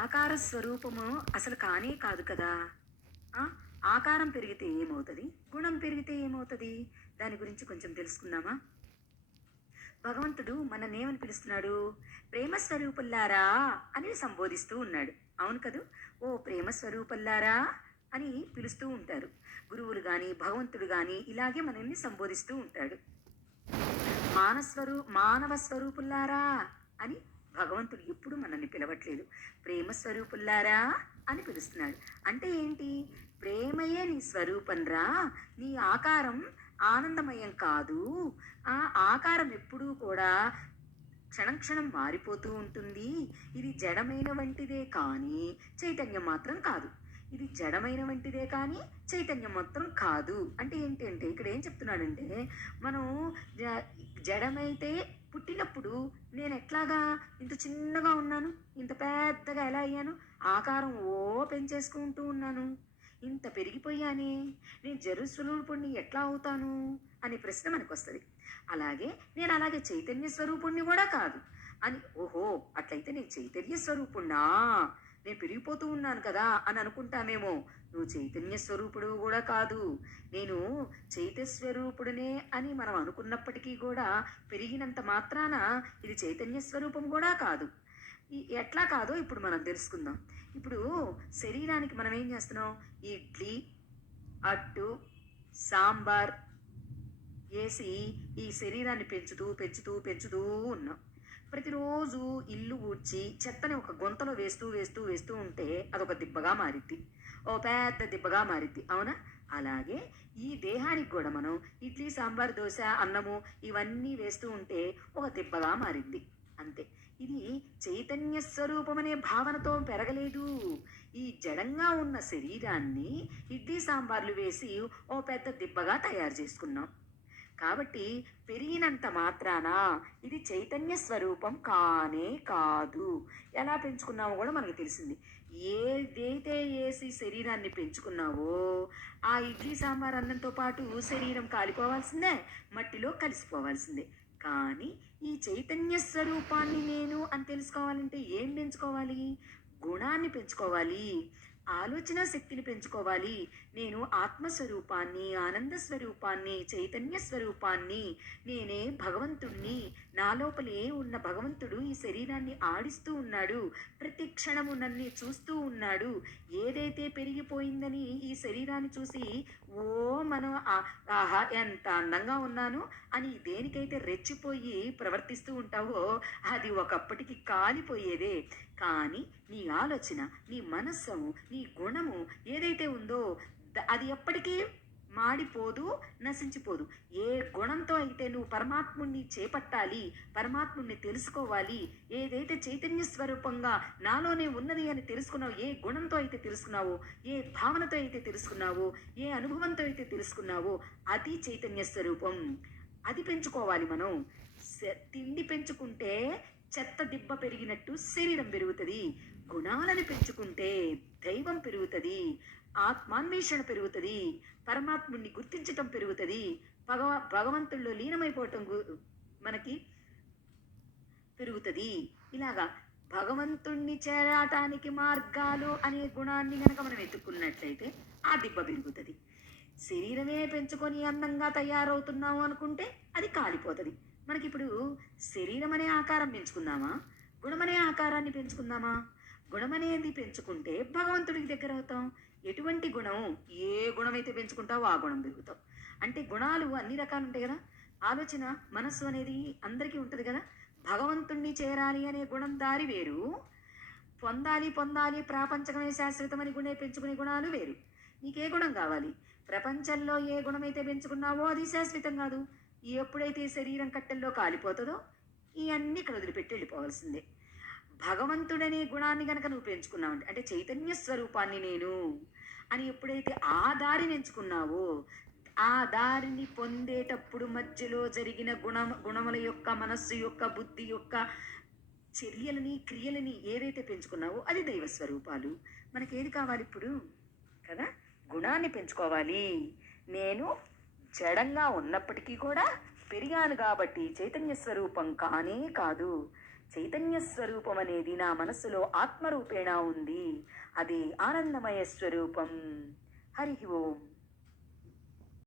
ఆకార స్వరూపము అసలు కానే కాదు కదా. ఆకారం పెరిగితే ఏమవుతుంది? గుణం పెరిగితే ఏమవుతుంది? దాని గురించి కొంచెం తెలుసుకుందామా? భగవంతుడు మననేమని పిలుస్తున్నాడు? ప్రేమ స్వరూపుల్లారా అని సంబోధిస్తూ ఉన్నాడు. అవును కదూ? ఓ ప్రేమ స్వరూపుల్లారా అని పిలుస్తూ ఉంటారు. గురువులు కానీ భగవంతుడు కానీ ఇలాగే మనల్ని సంబోధిస్తూ ఉంటాడు. మానస్వరూ మానవ స్వరూపుల్లారా అని భగవంతుడు ఎప్పుడు మనల్ని పిలవట్లేదు. ప్రేమ స్వరూపుల్లారా అని పిలుస్తున్నాడు. అంటే ఏంటి? ప్రేమయే నీ స్వరూపం రా. నీ ఆకారం ఆనందమయం కాదు. ఆ ఆకారం ఎప్పుడూ కూడా క్షణం క్షణం మారిపోతూ ఉంటుంది. ఇది జడమైన వంటిదే కానీ చైతన్యం మాత్రం కాదు. ఇది జడమైన వంటిదే కానీ చైతన్యం మొత్తం కాదు. అంటే ఏంటి అంటే ఇక్కడ ఏం చెప్తున్నాడంటే మనం జ- జడమైతే పుట్టినప్పుడు నేను ఎట్లాగా ఇంత చిన్నగా ఉన్నాను ఇంత పెద్దగా ఎలా అయ్యాను ఆకారం ఓ పెంచేసుకుంటూ ఉన్నాను. ఇంత పెరిగిపోయానే నేను జరుస్వరూపుణ్ణి ఎట్లా అవుతాను అనే ప్రశ్న మనకు వస్తుంది అలాగే నేను అలాగే చైతన్య స్వరూపుణ్ణి కూడా కాదు. అని ఓహో అట్లయితే నేను చైతన్య స్వరూపుణ్ణా? నేను పెరిగిపోతూ ఉన్నాను కదా అని అనుకుంటామేమో. నువ్వు చైతన్య స్వరూపుడు కూడా కాదు. నేను చైతన్య అని మనం అనుకున్నప్పటికీ కూడా పెరిగినంత మాత్రాన ఇది చైతన్య స్వరూపం కూడా కాదు. ఎట్లా కాదో ఇప్పుడు మనం తెలుసుకుందాం. ఇప్పుడు శరీరానికి మనం ఏం చేస్తున్నాం? ఇడ్లీ అట్టు సాంబార్ వేసి ఈ శరీరాన్ని పెంచుతూ పెంచుతూ పెంచుతూ ఉన్నాం. ప్రతిరోజు ఇల్లు ఊడ్చి చెత్తని ఒక గొంతలో వేస్తూ వేస్తూ వేస్తూ ఉంటే అదొక దిబ్బగా మారిద్ది. ఓ పెద్ద దిబ్బగా మారిద్ది. అవునా? అలాగే ఈ దేహానికి కూడా మనం ఇడ్లీ సాంబార్ దోశ అన్నము ఇవన్నీ వేస్తూ ఉంటే ఒక దిబ్బగా మారిద్ది. అంతే. ఇది చైతన్య స్వరూపం అనే భావనతో పెరగలేదు. ఈ జడంగా ఉన్న శరీరాన్ని ఇడ్లీ సాంబార్లు వేసి ఓ పెద్ద దిబ్బగా తయారు చేసుకున్నాం. కాబట్టి పెరిగినంత మాత్రాన ఇది చైతన్య స్వరూపం కానే కాదు. ఎలా పెంచుకున్నామో కూడా మనకు తెలిసింది. ఏదైతే వేసి శరీరాన్ని పెంచుకున్నావో ఆ ఇడ్లీ సాంబార్ అన్నంతో పాటు శరీరం కాలిపోవాల్సిందే మట్టిలో కలిసిపోవాల్సిందే. కానీ ఈ చైతన్య స్వరూపాన్ని నేను అని తెలుసుకోవాలంటే ఏం పెంచుకోవాలి? గుణాన్ని పెంచుకోవాలి. ఆలోచన శక్తిని పెంచుకోవాలి. నేను ఆత్మస్వరూపాన్ని ఆనంద స్వరూపాన్ని చైతన్య స్వరూపాన్ని నేనే భగవంతుణ్ణి నా లోపలే ఉన్న భగవంతుడు ఈ శరీరాన్ని ఆడిస్తూ ఉన్నాడు. ప్రతి క్షణము నన్ను చూస్తూ ఉన్నాడు. ఏదైతే పెరిగిపోయిందని ఈ శరీరాన్ని చూసి ఓ మనం ఆహా ఎంత అందంగా ఉన్నాను అని దేనికైతే రెచ్చిపోయి ప్రవర్తిస్తూ ఉంటావో అది ఒకప్పటికి కాలిపోయేదే. కానీ నీ ఆలోచన నీ మనస్సు నీ గుణము ఏదైతే ఉందో అది ఎప్పటికీ మాడిపోదు నశించిపోదు. ఏ గుణంతో అయితే నువ్వు పరమాత్ముణ్ణి చేపట్టాలి పరమాత్ముణ్ణి తెలుసుకోవాలి ఏదైతే చైతన్య స్వరూపంగా నాలోనే ఉన్నది అని తెలుసుకున్నావు ఏ గుణంతో అయితే తెలుసుకున్నావో ఏ భావనతో అయితే తెలుసుకున్నావో ఏ అనుభవంతో అయితే తెలుసుకున్నావో అది చైతన్య స్వరూపం. అది పెంచుకోవాలి మనం. తిండి పెంచుకుంటే చెత్త దిబ్బ పెరిగినట్టు శరీరం పెరుగుతుంది. గుణాలను పెంచుకుంటే దైవం పెరుగుతుంది ఆత్మాన్వేషణ పెరుగుతుంది పరమాత్ముడిని గుర్తించటం పెరుగుతుంది భగవ భగవంతుల్లో లీనమైపోవటం గు- మనకి పెరుగుతుంది. ఇలాగా భగవంతుణ్ణి చేరటానికి మార్గాలు అనే గుణాన్ని కనుక మనం ఎత్తుకున్నట్లయితే ఆ దిబ్బ పెరుగుతుంది శరీరమే పెంచుకొని అందంగా తయారవుతున్నాము అనుకుంటే అది కాలిపోతుంది. మనకి ఇప్పుడు శరీరం అనే ఆకారం పెంచుకుందామా? గుణమనే ఆకారాన్ని పెంచుకుందామా? గుణమనేది పెంచుకుంటే భగవంతుడికి దగ్గర అవుతాం ఎటువంటి గుణం ఏ గుణం అయితే పెంచుకుంటావో ఆ గుణం పెరుగుతాం. అంటే గుణాలు అన్ని రకాలు ఉంటాయి కదా. ఆలోచన మనస్సు అనేది అందరికీ ఉంటుంది కదా. భగవంతుణ్ణి చేరాలి అనే గుణం దారి వేరు. పొందాలి పొందాలి ప్రాపంచకమే శాశ్వతమని గుణే పెంచుకునే గుణాలు వేరు. నీకే గుణం కావాలి. ప్రపంచంలో ఏ గుణమైతే పెంచుకున్నావో అది శాశ్వతం కాదు. ఎప్పుడైతే శరీరం కట్టెల్లో కాలిపోతుందో ఇవన్నీ ఇక్కడ వదిలిపెట్టి వెళ్ళిపోవాల్సిందే. భగవంతుడనే గుణాన్ని కనుక నువ్వు పెంచుకున్నావంటే అంటే చైతన్య స్వరూపాన్ని నేను అని ఎప్పుడైతే ఆ దారిని ఎంచుకున్నావో ఆ దారిని పొందేటప్పుడు మధ్యలో జరిగిన గుణ గుణముల యొక్క మనస్సు యొక్క బుద్ధి యొక్క చర్యలని క్రియలని ఏదైతే పెంచుకున్నావో అది దైవ స్వరూపాలు. మనకి ఏది కావాలి ఇప్పుడు? కదా? గుణాన్ని పెంచుకోవాలి. నేను జడంగా ఉన్నప్పటికీ కూడా పెరిగాను కాబట్టి చైతన్య స్వరూపం కానే కాదు. చైతన్య స్వరూపం అనేది నా మనస్సులో ఆత్మరూపేణా ఉంది. అది ఆనందమయ స్వరూపం హరి ఓం.